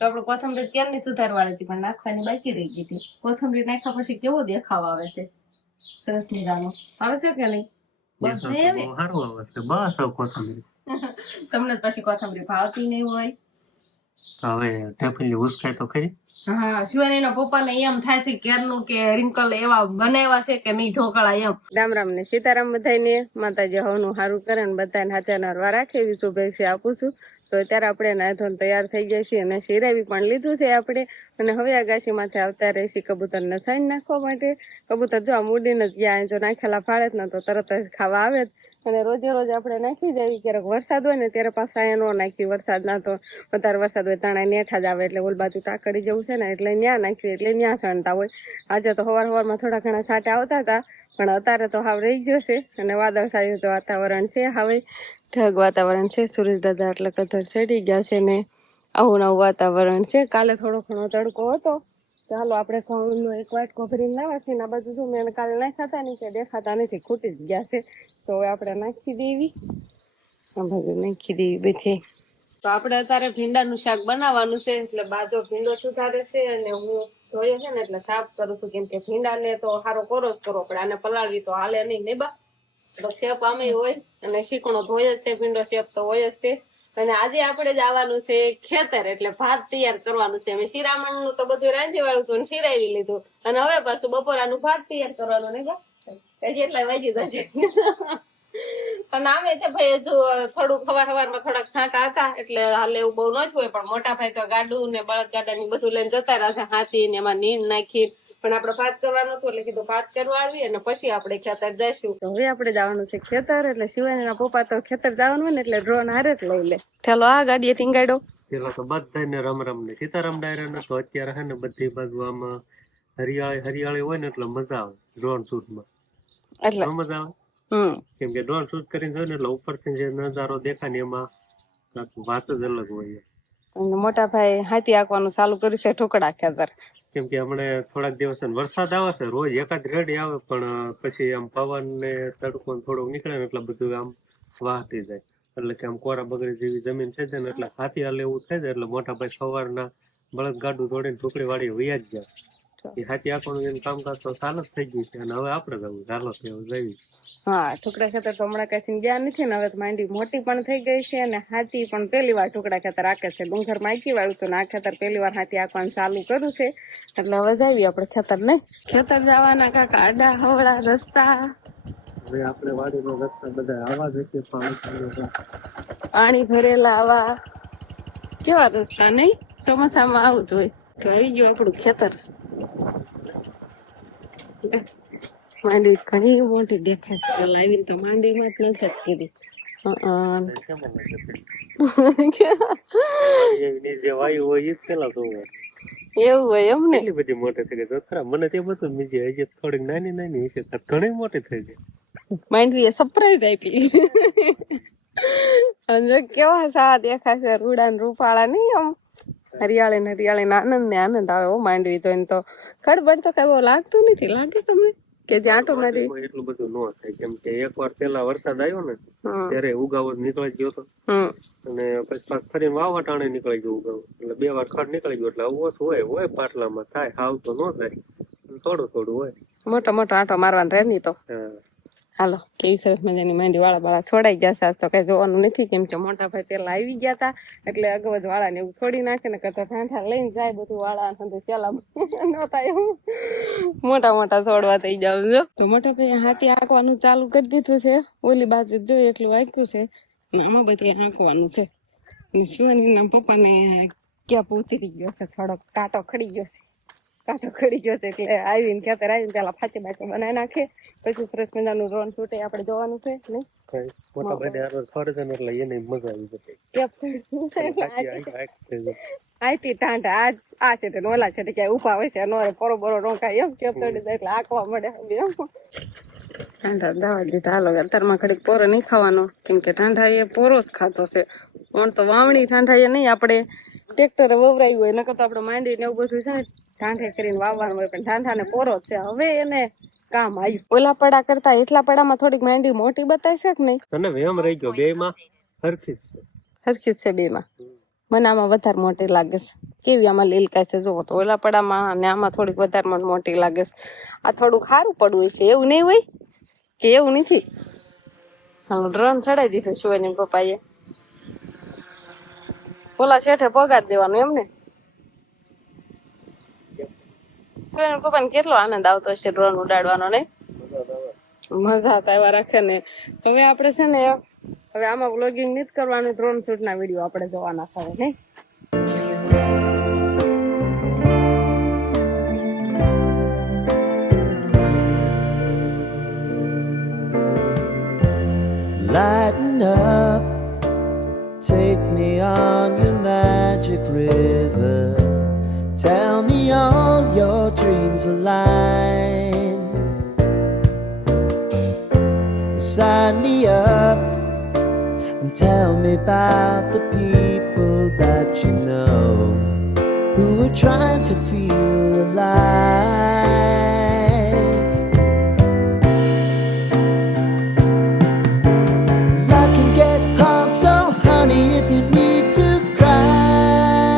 તો આપણે કોથમરી ક્યારની સુધારવાળી હતી પણ નાખવાની બાકી રહી ગઈ હતી. કોથમરી નાખ્યા પછી કેવો દેખાવ આવે છે, સરસ મજાનો આવે છે કે નહીં? બસ નહીં આવે. સારું આવે છે બસ. કોથમરી તમને પછી કોથમરી ભાવતી નહીં હોય હવે ઢેફલી ઉસકાય તો ખરી. હા, શિવાનીના પપ્પાને એમ થાય છે કેરનું કે રિંકલ એવા બનાવ્યા છે કે નહીં ઢોકળા એમ. રામ રામ ને સીતારામ બધાને. માતાજી હવનું સારું કરે ને બધાને હાચા નરવા રાખે એવી શુભેચ્છા આપું છું. તો અત્યારે આપણે નાયધોન તૈયાર થઈ ગયા છીએ અને શિરાવી પણ લીધું છે આપણે. અને હવે આગાશી માથે આવતા રહેશી કબૂતરને સાઈન નાખવા માટે. કબૂતર જો આમ ઉડીને જ ગયા, જો નાખેલા ફાળે જ ને તો તરત જ ખાવા આવે જ. અને રોજે રોજ આપણે નાખી જાય. ક્યારેક વરસાદ હોય ને ત્યારે પાછા અહીંયા ન નાખી. વરસાદ ના તો વધારે વરસાદ હોય તાણા નેઠા જ આવે એટલે ઓલ બાજુ તાકડી જવું છે ને એટલે ન્યા નાખ્યું એટલે ન્યા સણતા હોય. આજે તો સવારમાં થોડા ઘણા સાટા આવતા હતા પણ અત્યારે તો હાવ રહી ગયો છે અને વાદળછાયું તો વાતાવરણ છે. હવે ઠગ વાતાવરણ છે. સુરેશ દાદા એટલે કધર ચડી ગયા છે ને આવું નવું વાતાવરણ છે. કાલે થોડો ઘણો તડકો હતો. ચાલો આપણે ઘઉંનો એક વાટકો ભરીને લાવ્યા છે ને આ બાજુ શું મેં કાલે નાખ્યા હતા ને કે દેખાતા નથી, ખૂટી જ ગયા છે. તો હવે આપણે નાખી દેવી, આ બાજુ નાખી દેવી બધી. તો આપણે અત્યારે ભીંડાનું શાક બનાવવાનું છે એટલે બાજો ભીંડો સુધારે છે અને હું ધોયો છે ને એટલે સાફ કરું છું. કેમ કે ભીંડાને તો સારો કોરો જ કરવો પડે, આને પલાળવી તો હાલે નહીં ને બા. એટલે શેપ આમે હોય અને શીકણો તો હોય જ તે, ભીંડો શેપ તો હોય જ તે. અને આજે આપણે જવાનું છે ખેતર એટલે ભાત તૈયાર કરવાનું છે. અમે શિરામણનું તો બધું રાંધી વાળું હતું અને શિરાવી લીધું અને હવે પાછું બપોરાનું ભાત તૈયાર કરવાનું ને બા. કેટલા વાગી જશે અને આમે તે ભાઈ જો થોડું સવારમાં થોડાક છાંટા હતા એટલે હાલે એવું બહુ ન જ હોય. પણ મોટા ભાઈ તો ગાડું ને બળદ ગાડા ની બધું લઈને જતા રહ્યા છે, હાથી ને એમાં નીંદ નાખી. પણ આપણે ભાત કરવાનું હતું એટલે કીધું ભાત કરવા આવી અને પછી આપણે ખેતર જઈશું. તો હવે આપણે જવાનું છે ખેતર. એટલે શિવાનીના પપ્પા તો ખેતર જવાનું હોય ને એટલે ડ્રોન હારે જ લઈ લે. ઠેલો આ ગાડીએ ટીંગાડો. પેલા તો બધાને રમ રમ ને સીતારામ ડાયરા ને તો અત્યારે હે ને બધી બાજુ આમાં હરિયાળી હોય ને એટલે મજા આવે ડ્રોન શૂટમાં. એટલે મજા આવે કેમ કે ડ્રોન શૂટ કરીને જોઈને એટલે ઉપરથી જે નજારો દેખાય ને એમાં વાત જ અલગ હોય. અને મોટા ભાઈ હાથી આંકવાનું ચાલુ કર્યું છે ઠોકડા ખેતર. કેમ કે હમણે થોડાક દિવસ વરસાદ આવે છે, રોજ એકાદ રેડી આવે પણ પછી આમ પવન ને તડકો થોડોક નીકળે ને એટલે બધું આમ વાહતી જાય. એટલે કે આમ કોરા બગડી જેવી જમીન થઈ જાય ને એટલે હાથી હાલે એવું થઈ જાય. એટલે મોટા ભાઈ સવારના બળદ ગાડું દોડીને ટુકડી વાળી વૈયા જ જાય. એ હાથી આંકવાનું એનું કામકાજ તો ચાલુ જ થઈ ગયું છે અને હવે આપણે જવું ચાલો જઈએ. હા, ટુકડા ખેતર તો હમણાં કઈ ગયા નથી ને હવે માંડી મોટી પણ થઈ ગઈ છે અને હાથી પણ પહેલી વાર ટુકડા ખેતર આંકે છે. ડુંગર માયકી વાળું તો આ ખેતર પહેલી વાર હાથી આંકવાનું ચાલુ કર્યું છે એટલે હવે જઈએ આપણે ખેતર લઈ. ખેતર જવાના કાકા આડા હવળા રસ્તા. હવે આપણે વાડીનો રસ્તા બધા આવા જ છે, પાણી ભરેલા આવા કેવા રસ્તા નહીં, ચોમાસામાં આવું જ હોય. તો આવી ગયું આપણું ખેતર. માંડવી ઘણી મોટી દેખાય છે. લાવીને તો માંડવીમાં જ નથી કીધી. એવું હોય એમ ને? બધી મોટી થઈ ગઈ ખરા. મને તે બધું બીજી હજી થોડીક નાની નાની હશે, ઘણી મોટી થઈ ગઈ. માંડવી એ સરપ્રાઈઝ આપી. અને કેવા સા દેખાય છે, રૂડા ને રૂપાળા નહીં, આમ હરિયાળી ને હરિયાળી આનંદ ને આનંદ આવે. ઓ માંડવી તો તો ખડબડ તો કઈ બહુ લાગતું નથી. લાગે તમને કે જ્યાં આટો મારી એટલું બધું ન થાય? કેમ કે એક વાર પેલા વરસાદ આવ્યો ને ત્યારે ઉગાવો નીકળી ગયો હતો અને પછી ફરી વાવા ટાણે નીકળી ગયો ઉગાવો. એટલે 2 વાર ખડ નીકળી ગયો. એટલે ઓછું હોય પાટલામાં થાય, હાવ તો ન થાય, થોડું થોડું હોય. મોટો મોટો આંટો મારવાનો રહે નહીં તો. હાલો, કેવી સરસ મજાની માંડી વાળા બાળા છોડાઈ ગયા છે. આજ તો કઈ જોવાનું નથી કેમ કે મોટા ભાઈ પેલા આવી ગયા હતા એટલે અગવજ વાળા ને એવું છોડી નાખે ને કરતા ઠાંઠા લઈને જાય બધું વાળા સેલા નતા એવું મોટા મોટા છોડવા થઈ જાવ. જો તો મોટા ભાઈ હાથી આંકવાનું ચાલુ કરી દીધું છે. ઓલી બાજુ જો એટલું આંક્યું છે ને આમાં બધી આંકવાનું છે. શિવાનીના પપ્પાને ક્યાં પૂતરી ગયો છે, થોડોક કાંટો ખડી ગયો છે એટલે આવીને ખેતર આવીને પેલા ફાટી બાટી બનાવી નાખે. પછી સરસ મજાનું રોન છૂટે આપણે જોવાનું છે નહીં. મોટા ભાઈ ફરે છે એટલે એને મજા આઈતી ટાંટા આ છે તે ઓલા છે ક્યાંય ઉભા હોય છે નો પરો બરો રોકાય એમ કેપ ચડી જાય એટલે આંકવા મળે એમ. ટાંટા દવા દીધા. હાલો અત્યારમાં ઘડીક પોરો નહીં ખાવાનો કેમ કે ટાંઠા એ પોરો જ ખાતો છે. પણ તો વાવણી ટાંઠા એ નહીં, આપણે ટ્રેક્ટરે વવરાયું હોય નકર તો આપણે માંડી ને એવું બધું છે ને ટાંઠે કરીને વાવવાનું હોય. પણ ટાંઠાને પોરો છે હવે એને કામ આવ્યું. ઓલા પડા કરતા એટલા પડામાં થોડીક માંડી મોટી બતાય છે કે નહીં? અને વેમ રહી ગયો. બે માં હરખી જ છે. બે માં મને આમાં વધારે મોટી લાગે છે. કેવી આમાં લીલકાય છે જોવો તો, ઓલા પડામાં અને આમાં થોડીક વધારે મને મોટી લાગે છે. આ થોડુંક સારું પડવું છે, એવું નહીં હોય કે એવું નથી. હાલો ડ્રોન ચડાવી દીધું શિવાની પપ્પાએ. ઓલા શેઠે પગાર દેવાનું એમ ને. શિવાની પપ્પાને કેટલો આનંદ આવતો હશે ડ્રોન ઉડાડવાનો, નહીં? મજા આવ્યા રાખે ને. હવે આપણે છે ને હવે આમાં વ્લોગિંગ નથી કરવાનું, ડ્રોન શૂટ ના વિડીયો આપણે જોવાના છે નહીં. Lighten up, take me on your magic river. Tell me all your dreams align. Sign me up and tell me about the people that you know who are trying to feel alive. Life can get hard, so honey, if you need to cry,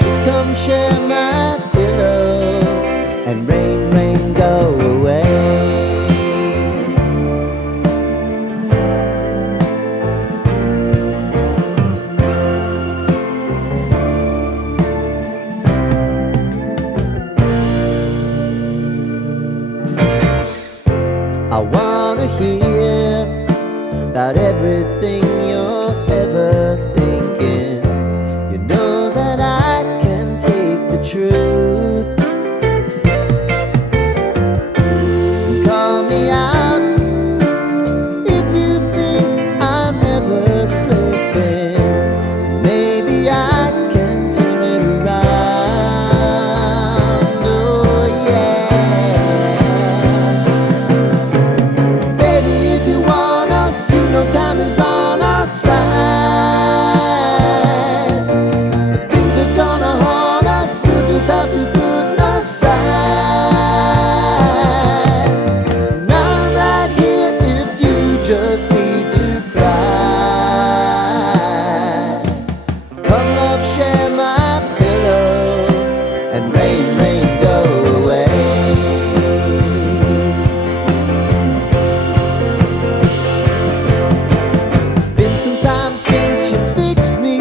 just come share my pillow and rain, rain, go away. I wanna hear about everything you're ever thinking. You know that I can take the truth. Call me out if you think I'm never slipping. Maybe I can turn it around. Oh yeah. Baby, if you want us, you know time is on our side. But things are gonna haunt us, we'll just have to put aside. And I'm right here if you just need to cry. Come love, share my pillow, and rain, rain, go away. Been some time since you fixed me.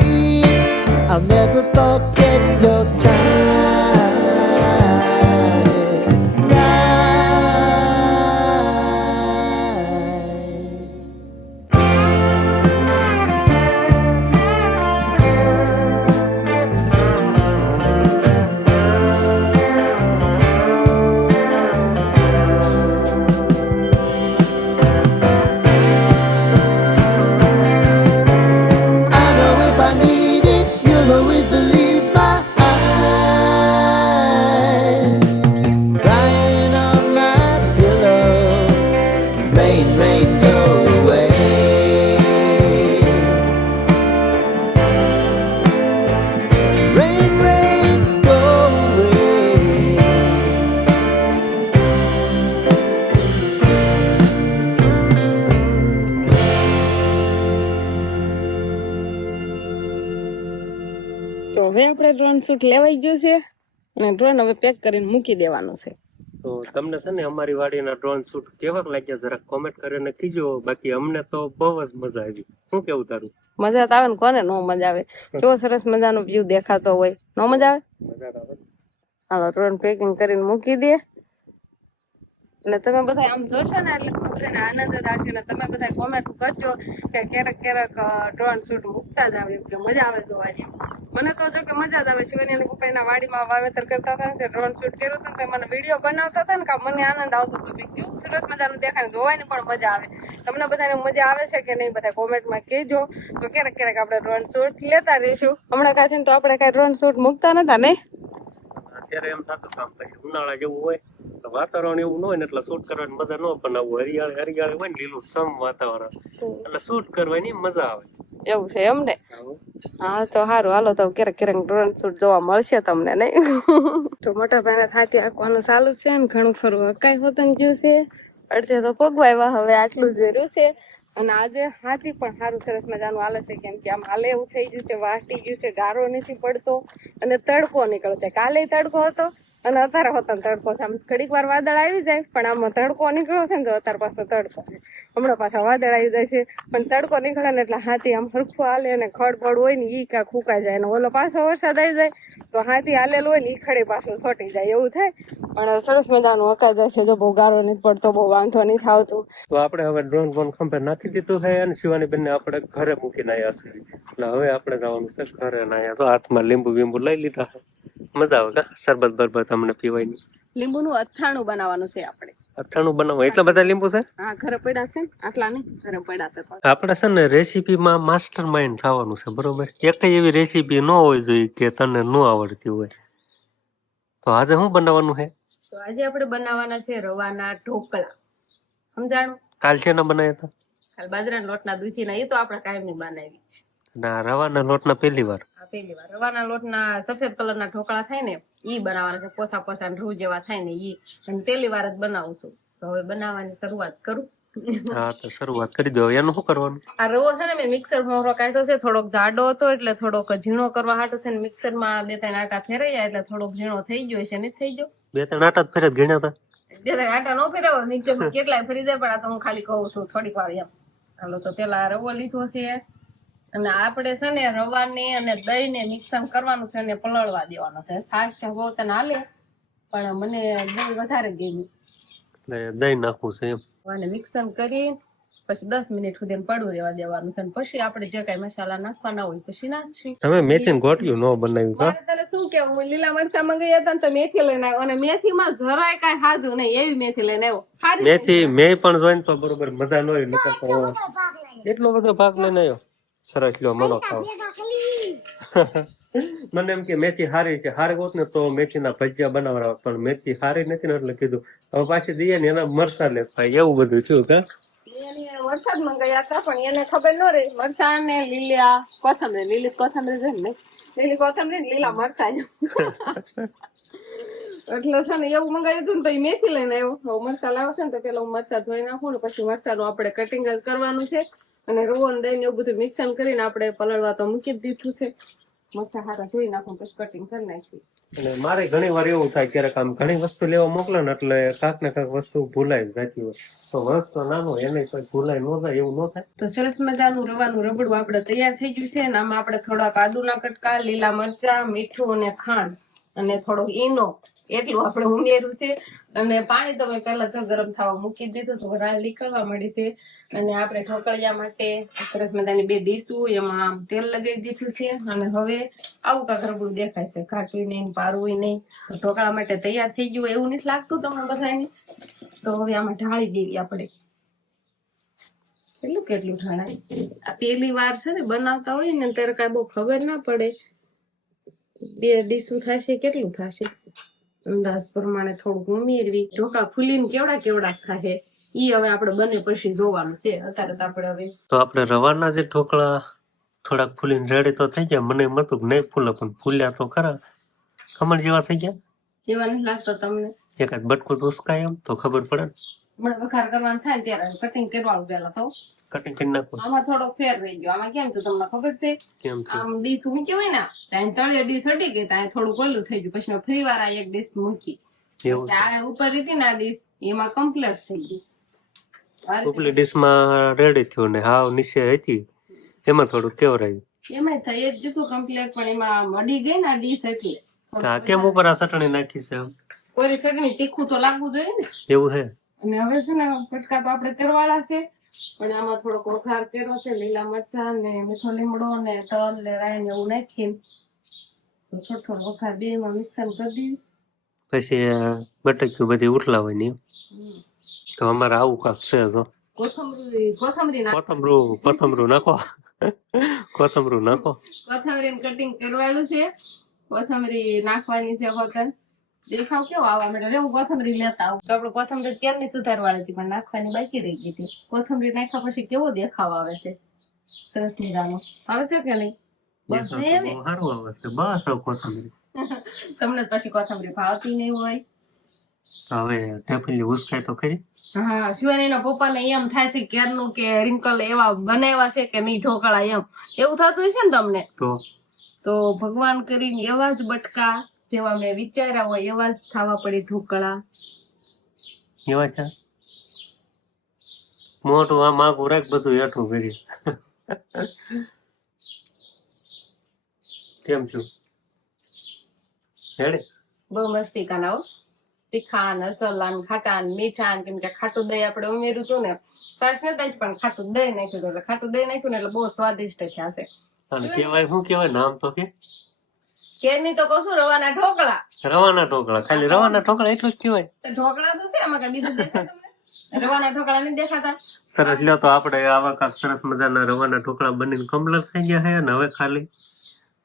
I'll never forget your time. I know if I need it, you'll always believe my eyes. Crying on my pillow, rain, rain, go away. Rain, rain, go away. તો હવે આપણે drone shoot લેવાઈ ગયું છે અને drone હવે pack કરીને મૂકી દેવાનું છે. તો તમને છે ને અમારી વાડીના ડ્રોન શૂટ કેવાક લાગ્યા જરા કોમેન્ટ કરીને કીજો. બાકી અમને તો બહુ જ મજા આવી. શું કેવું તારું? મજા તો આવે ને, કોને નો મજા આવે? કેવો સરસ મજાનો વ્યૂ દેખાતો હોય, નો મજા આવે? મજા આવે. હાલો ડ્રોન પેકિંગ કરીને મૂકી દે. અને તમે બધા આમ જોશો ને એટલે તમને બધાને આનંદ જ આવશે ને તમે બધા કોમેન્ટ કરજો કે ક્યારેક ક્યારેક ડ્રોન શૂટ મૂકતા જ આવે, કે મજા આવે જોવાની. મને તો જો કે મજા જ આવે. શિવાની અને પપ્પાના વાડીમાં વાવેતર કરતા હતા ને તે ડ્રોન શૂટ કર્યું હતું ને મને વિડીયો બનાવતા હતા ને કે મને આનંદ આવતો હતો કે કેવું સરસ મજાનું દેખાય ને જોવાની પણ મજા આવે. તમને બધાને મજા આવે છે કે નહીં બધા કોમેન્ટમાં કહેજો. તો ક્યારેક ક્યારેક આપણે ડ્રોન શૂટ લેતા રહીશું. હમણાં કાંઈ તો આપણે કાંઈ ડ્રોન શૂટ મૂકતા નતા નહીં. અત્યારે એમ થતું કામ પછી ઉનાળા જેવું હોય તો વાતાવરણ એવું ન હોય ને એટલે શૂટ કરવાની મજા ન, પણ આવું હરિયાળી હરિયાળી હોય ને લીલું સમ વાતાવરણ એટલે શૂટ કરવાની મજા આવે. એવું છે એમ ને? હા તો સારું, હાલો તો ક્યારેક ક્યારેક ડ્રોન શૂટ જોવા મળશે તમને નહીં. તો મોટા ભાઈને થાતી આંકવાનું ચાલુ છે ને ઘણું ખરું કાંઈ હોતું ગયું છે. અડધે તો પગવા આવ્યા, હવે આટલું જ રહ્યું છે. અને આજે હાથી પણ સારું સરસ મજાનું હાલે છે, કેમ કે આમ હાલે એવું થઈ ગયું છે, વાટી ગયું છે, ગારો નથી પડતો અને તડકો નીકળે છે. કાલે તડકો હતો અને અત્યારે હતો તડકો છે. આમ ઘડીક વાર વાદળ આવી જાય પણ આમાં તડકો નીકળ્યો છે ને તો અત્યારે પાછો તડકો છે. હમણાં પાછા વાદળ આવી જાય છે પણ તડકો નીકળે ને એટલે હાથી આમ હરખું હાલે અને ખડબડ હોય ને ઈ કાંક ફૂંકાઈ જાય, અને ઓલો પાછો વરસાદ આવી જાય તો હાથી હાલેલું હોય ને ઈ ખડે પાછું છોટી જાય એવું થાય. પણ સરસ મજાનું હકાઈ જાય છે. જો બહુ ગારો નથી પડતો, બહુ વાંધો નથી આવતું. તો આપણે હવે ડ્રોન બોન ખંભે નાખી દીધું છે અને શિવાની બેનને આપણે ઘરે મૂકીને આવ્યા છે. એટલે હવે આપણે જવાનું છે ઘરે. ને અહીંયા તો હાથમાં લીંબુ બીંબુ લઈ લીધા છે. મજા આવે કા શરબત બરબત અમને પીવાની. લીંબુનું અથાણું બનાવવાનું છે આપણે. અથાણું બનાવવા એટલા બધા લીંબુ છે? હા, ઘરે પડ્યા છે ને, આટલા નહીં, ઘરે પડ્યા છે. આપણે છે ને રેસીપીમાં માસ્ટર માઇન્ડ થવાનું છે, બરોબર? એક એવી રેસીપી ન હોય જોઈએ કે તને ન આવડતી હોય. તો આજે શું બનાવવાનું છે? તો આજે આપણે બનાવવાના છે રવાના ઢોકળા. સમજાણું? કાલ છે ને બનાવ્યા હતા? કાલ બાજરાના લોટના દૂધીના, એ તો આપણે કાયમની બનાવી છે. ના, રવાના લોટના પહેલી વાર. આ પહેલી વાર રવાના લોટના સફેદ કલરના ઢોકળા થાય ને ઈ બનાવવાના છે. પોસા પોસા રૂ જેવા થાય ને ઈ, અને પહેલી વાર જ બનાવું છું. તો હવે બનાવવાની શરૂઆત કરું. હા, તો શરૂઆત કરી દો. એનું શું કરવાનું? આ રવો છે ને મેં મિક્સર માં કાઢ્યો છે. થોડોક જાડો હતો એટલે થોડોક ઝીણો કરવા હાટું થઈને મિક્સર માં 2-3 આટા ફેરવ્યા એટલે થોડોક ઝીણો થઈ ગયો છે. નથી થઈ ગયો? 2-3 આટા જ ફેરત ગણ્યા હતા. 2-3 આટા નો ફેરવ્યો મિક્સર માં, કેટલાય ફરી જાય. પણ આ તો હું ખાલી કહું છું થોડીક વાર એમ. હાલો, તો પેલા રવો લીધો છે અને આપણે છે ને રવાને અને દહીં ને મિક્સર કરવાનું છે અને પલળવા દેવાનો છે. છાશ બહુ તને હાલે પણ મને દહીં વધારે ગમ્યું એટલે દહીં નાખવું છે એમ. અને મિક્સર કરી પછી 10 મિનિટ સુધી પડવું રહેવા દેવાનું છે. પછી આપણે જે કઈ મસાલા નાખવાના હોય પછી નાખશું. તમે મેથી ગોટિયું ન બનાવ્યું કા? મારે તને શું કેવું, હું લીલા મરચા મંગાવ્યા હતા ને તો મેથી લઈને આવ્યો અને મેથી માં જરાય કઈ હાજુ નહીં એવી મેથી લઈને આવ્યો. સારી મેથી મેં પણ જોઈને તો બરોબર મજા ન હોય. એટલો બધો ભાગ લઈને આવ્યો. સરસ લ્યો, મનો ખાવ. મને એમ કે મેથી હારી છે, હારી હોત ને તો મેથીના ભજીયા બનાવવા, પણ મેથી હારી નથી ને એટલે કીધું હવે પાછી દઈએ ને એના મરસા લે ખાય. એવું બધું થયું કા? વરસાદ મંગાવ્યા હતા પણ એને ખબર ન રહી. મરસા ને લીલા કોથમરી, લીલી કોથમરી છે ને, લીલી કોથમરી લીલા મરસા એટલે છે ને એવું મંગાવ્યું હતું ને તો એ મેથી લઈને આવ્યો. હવે મરસા લાવશે ને તો પેલા હું મરસા ધોઈ નાખું ને પછી મરસાનું આપણે કટિંગ કરવાનું છે. અને રવો ને દહીં એવું બધું મિક્સર કરીને આપણે પલળવા તો મૂકી જ દીધું છે. મરસા હારા ધોઈ નાખું પછી કટિંગ કરી નાખી. અને મારે ઘણી વાર એવું થાય ક્યારેક આમ ઘણી વસ્તુ લેવા મોકલે ને એટલે કાંક ને કાંક વસ્તુ ભૂલાઈ જતી હોય. તો વસ્તુ નાનો એને કોઈ ભૂલાઈ ન જાય એવું ન થાય. તો સરસ મજાનું રવાનું રબડું આપણે તૈયાર થઈ ગયું છે. અને આમાં આપણે થોડાક આદુના કટકા, લીલા મરચા, મીઠું અને ખાંડ અને થોડોક ઈનો એટલું આપણે ઉમેર્યું છે. અને પાણી તો મેં પહેલા જો ગરમ થવા મૂકી દીધું તો રાહ નીકળવા મળી છે. અને આપણે ઢોકળિયા માટે સરસ મજાની 2 ડીશું એમાં તેલ લગાવી દીધું છે. અને હવે આવું કાંક રબડું દેખાય છે, ઘાટું નહીં પારવું નહીં. તો ઢોકળા માટે તૈયાર થઈ ગયું એવું નથી લાગતું તમને બધાને? તો હવે આમાં ઢાળી દેવી આપણે. કેટલું ઢાળાય. આ પહેલી વાર છે ને બનાવતા હોય ને ત્યારે કઈ બહુ ખબર ના પડે. 2 ડીશું થશે, કેટલું થશે અંદાજ પ્રમાણે થોડુંક ઉમેરવી. ઢોકળા ફૂલીને કેવડા થાય ઈ હવે આપણે બને પછી જોવાનું છે. અત્યારે તો આપણે હવે તો આપણે રવાના જે ઢોકળા થોડાક ફૂલીને રેડી તો થઈ ગયા. મને એમ હતું કે નહીં ફૂલે, પણ ફૂલ્યા તો ખરા. ખમણ જેવા થઈ ગયા. એવા નથી લાગતો તમને? એકાદ બટકું તો ઉસકાય એમ તો ખબર પડે ને. મને વઘાર કરવાનું થાય ત્યારે કટિંગ કરવાનું પેલા તો કટિંગ કરી નાખો. આમાં થોડો ફેર રહી ગયો. આમાં કેમ છે તમને ખબર છે? કેમ છે? આમ ડીશ ઊંચી હોય ને ત્યાં તળિયે ડીશ અડી ગઈ, ત્યાં થોડું ઓલું થઈ ગયું. પછી મેં ફરી વાર આ એક ડીશ મૂકી. એવું છે? આ ઉપર હતી ને આ ડીશ એમાં કમ્પ્લીટ થઈ ગઈ. ઉપલી ડીશમાં રેડી થયું ને હાવ નીચે હતી એમાં થોડું કેવરાયું. એમાં થઈ જ દીધું કમ્પ્લીટ પણ એમાં અડી ગઈ ને આ ડીશ એટલે. આ કેમ ઉપર આ ચટણી નાખી છે? કોઈ ચટણી તીખું તો લાગવું જોઈએ ને. એવું છે? અને હવે છે ને કટકા તો આપણે કરવાળા છે પણ આમાં થોડોક વઘાર કર્યો છે. લીલા મરચા ને મીઠો લીમડો ને તલ ને રાઈ ને એવું નાખીને થોડો વઘાર બે માં મિક્સર કરી દીધું. પછી બટક્યું બધી ઉઠલાવાની. તો અમારે આવું કાક છે. તો કોથમરી કોથમરું નાખો. કોથમરું નાખો. કોથમરી કટિંગ કરવાનું છે. કોથમરી નાખવાની છે. હોતન દેખાવ કેવો આવવા માંડ્યો. એવું કોથમરી લેતા આવું તો આપણે કોથમરી ત્યારની સુધારવાની હતી પણ નાખવાની બાકી રહી ગઈ હતી. કોથમરી નાખ્યા પછી કેવો દેખાવ આવે છે, સરસ મજાનો આવે છે કે નહીં? બસ એવી સારું આવે છે. બસ કોથમરી તમને પછી કોથમરી ભાવતી નહીં હોય હવે ઢેફલી ઉસકાય તો ખરી. હા શિવાનીના પપ્પાને એમ થાય છે ક્યારનું કે રિંકલ એવા બનાવ્યા છે કે નહીં ઢોકળા એમ એવું થતું હશે ને તમને. તો ભગવાન કરીને એવા જ બટકા જેવા મેં વિચાર્યા હોય એવા જ ખાવા પડે ઢોકળા. એવા છે મોટું આમ આગું રાખ બધું હેઠું કરી. કેમ છું હેડે બહુ મસ્તી કાના હો. તીખા ને અસલા ને ખાટા ને મીઠા ને કેમ કે ખાટું દહીં આપણે ઉમેર્યું હતું ને સાસ નતા જ પણ ખાટું દહીં નાખ્યું એટલે ખાટું દહીં નાખ્યું ને એટલે બહુ સ્વાદિષ્ટ થયા છે. અને કેવાય શું કેવાય નામ તો કે કેરની તો કશું રવાના ઢોકળા. રવાના ઢોકળા. ખાલી રવાના ઢોકળા એટલું જ કહેવાય. તો ઢોકળા તો છે આમાં કઈ બીજું દેખાય તમને? રવાના ઢોકળા નથી દેખાતા. સરસ લ્યો તો આપણે આવા કાંક સરસ મજાના રવાના ઢોકળા બનીને કમ્પ્લીટ થઈ ગયા છે અને હવે ખાલી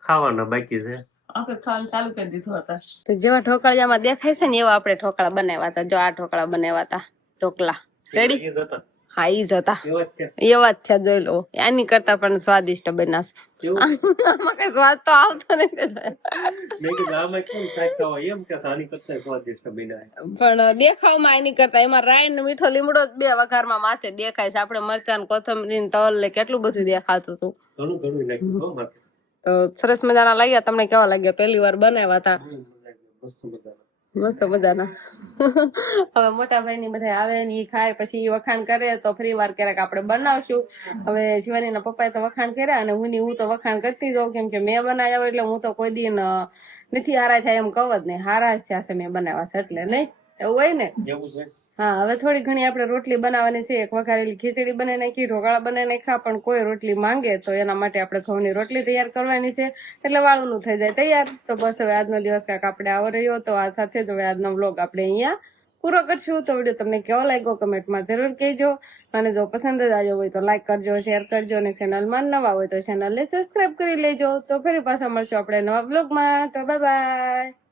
ખાવાના બાકી છે. આપણે ખાવાનું ચાલુ કરી દીધું હતા. તો જેવા ઢોકળિયામાં દેખાય છે ને એવા આપણે ઢોકળા બનાવ્યા હતા. જો આ ઢોકળા બનાવ્યા હતા ઢોકળા રેડી. હા ઈ જ હતા એવા જ છે જોઈ લો. આની કરતા પણ સ્વાદિષ્ટ બન્યા છે. આમાં કઈ સ્વાદ તો આવતો નથી પણ દેખાવમાં એની કરતા એમાં રાઈ ને મીઠો લીમડો જ બે વઘારમાં માથે દેખાય છે. આપણે મરચાં ને કોથમરી ને તલ ને કેટલું બધું દેખાતું હતું. તો સરસ મજાના લાગ્યા. તમને કેવા લાગ્યા? પહેલી વાર બનાવ્યા હતા. મસ્ત મજાના. હવે મોટા ભાઈ ની બધા આવે ને ઈ ખાય પછી ઈ વખાણ કરે તો ફરી વાર ક્યારેક આપણે બનાવશું. હવે શિવાની ના પપ્પાએ તો વખાણ કર્યા અને હું તો વખાણ કરતી જાઉં કેમ કે મેં બનાવ્યા હોય એટલે હું તો કોઈ દિન નથી હારા થાય એમ કહું જ નહીં. હારા જ થયા છે મેં બનાવ્યા છે એટલે નહીં એવું હોય ને. હા હવે થોડી ઘણી આપણે રોટલી બનાવવાની છે. એક વઘારેલી ખીચડી બનાવી નાખી, ઢોકળા બનાવી નાખ્યા. પણ કોઈ રોટલી માંગે તો એના માટે આપણે ઘઉંની રોટલી તૈયાર કરવાની છે એટલે વાળુનું થઈ જાય તૈયાર. તો બસ હવે આજનો દિવસ કાંક આપણે આવો રહ્યો. તો આ સાથે જ હવે આજનો વ્લોગ આપણે અહીંયા પૂરો કરશું. તો વિડીયો તમને કેવો લાગ્યો કમેન્ટમાં જરૂર કહેજો. અને જો પસંદ જ આવ્યો હોય તો લાઈક કરજો, શેર કરજો અને ચેનલમાં નવા હોય તો ચેનલને સબસ્ક્રાઈબ કરી લેજો. તો ફરી પાછા મળશું આપણે નવા વ્લોગમાં. તો બાય બાય.